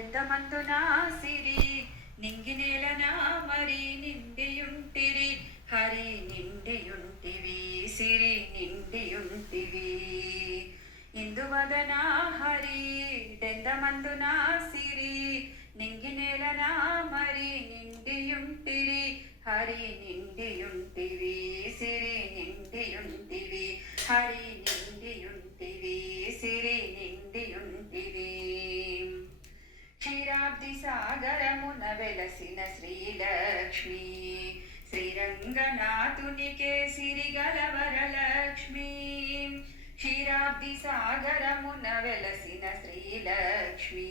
దెందమందున సిరి నింగినేలన మరి నిండియుంటిరి హరి నిండియుంటివి సిరి నిండియుంటివి ఇందువదన హరి దెందమందున సిరి నింగినేలన మరి నిండియుంటిరి హరి నిండియుంటివి సిరి నిండియుంటివి హరి నిండియుంటివి సిరి నిండియుంటివి క్షీరాబ్ది సాగరమున వెలసిన శ్రీలక్ష్మి శ్రీరంగనాథునికే సిరిగలవరలక్ష్మి క్షీరాబ్ది సాగరమున వెలసిన శ్రీలక్ష్మి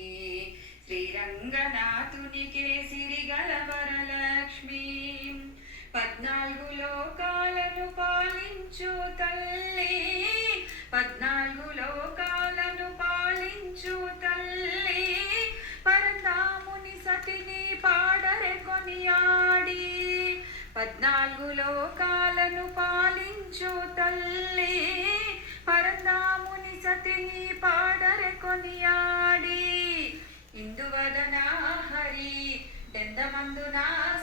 శ్రీరంగనాథునికే సిరిగలవరలక్ష్మి 14 లోకాలను పాలించు తల్లి 14 లోకాలను పాలించు తల్లి పరతాముని సతిని పాడరె కొనియాడి 14 లోకాలను పాలించు తల్లి పరతాముని సతిని పాడరె కొనియాడి ఇందువదన హరి దెందమందున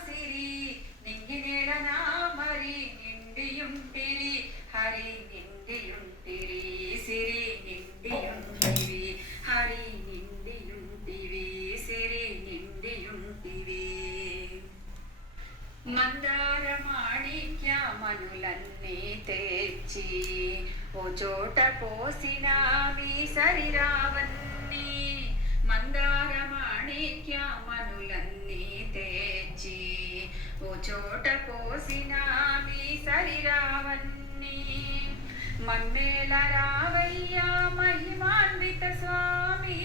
సిరి నింగినేలన మరి నిండియుంటిరి హరి నిండియుంటిరి సిరి నిండియుంటివి హరి నిండియుంటివి సిరి నిండియుంటివి మందార మాణిక్యమనులన్నీ తెచ్చి ఓ చోట పోసిన మీ సరిరావన్నీ మందార మాణిక్యమనులన్నీ తెచ్చి ఓ చోట పోసిన మీ సరిరావన్నీ మమ్మేల రావయ్యా మహిమాన్విత స్వామి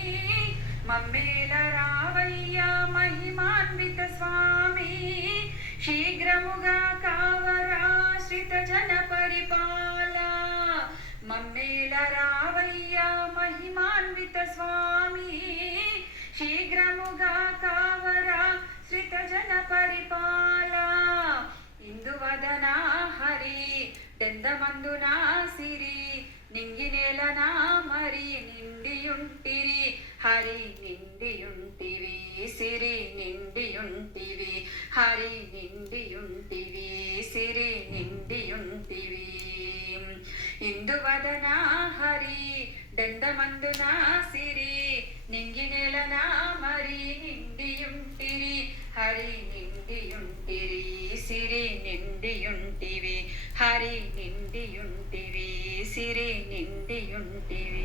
మమ్మేల రావయ్యా మహిమాన్విత స్వామి శీఘ్రముగా కావరాశ్రిత జన పరిపాల మమ్మేల రావయ్యా మహిమాన్విత స్వామి శీఘ్రముగా కావరాశ్రిత జన పరిపాల ఇందువదన హరి దెందమందున సిరి నింగినేలన మరి నిండియుంటిరి హరి నిండియుంటివి సిరి నిండియుంటివి హరి నిండియుంటివి సిరి నిండియుంటివి ఇందువదన హరి దెందమందున సిరి నింగినేలన మరి నిండియుంటిరి హరి నిండియుంటిరి సిరి నిండియుంటివి హరి నిండియుంటివి సిరి నిండియుంటివి